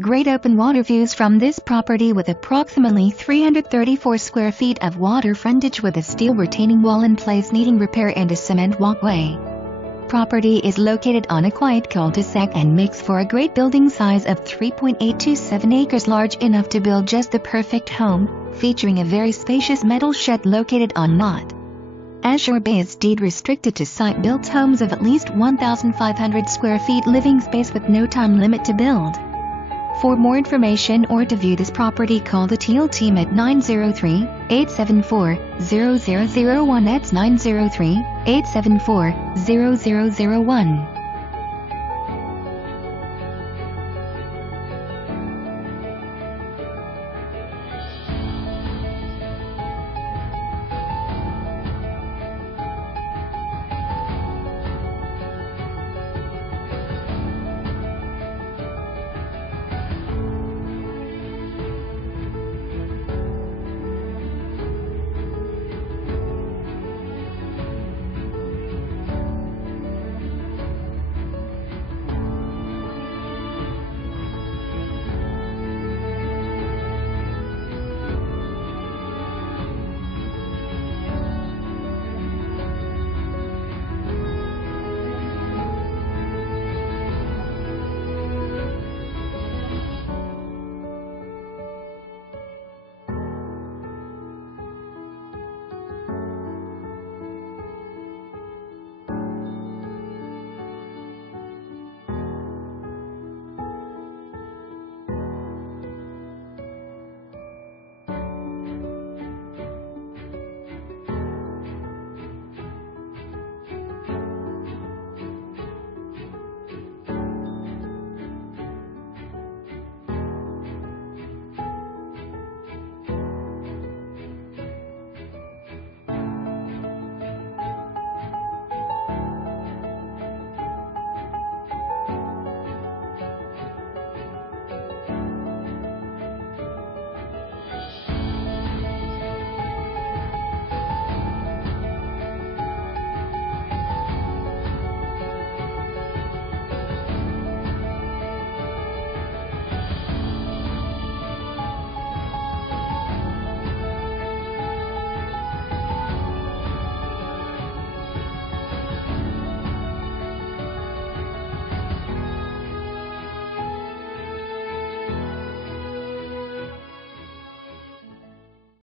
Great open water views from this property with approximately 334 square feet of water frontage with a steel retaining wall in place needing repair and a cement walkway. Property is located on a quiet cul-de-sac and makes for a great building size of 3.827 acres, large enough to build just the perfect home, featuring a very spacious metal shed located on lot. Azure Bay is deed restricted to site-built homes of at least 1,500 square feet living space with no time limit to build. For more information or to view this property, call the Teel team at 903-874-0001. That's 903-874-0001.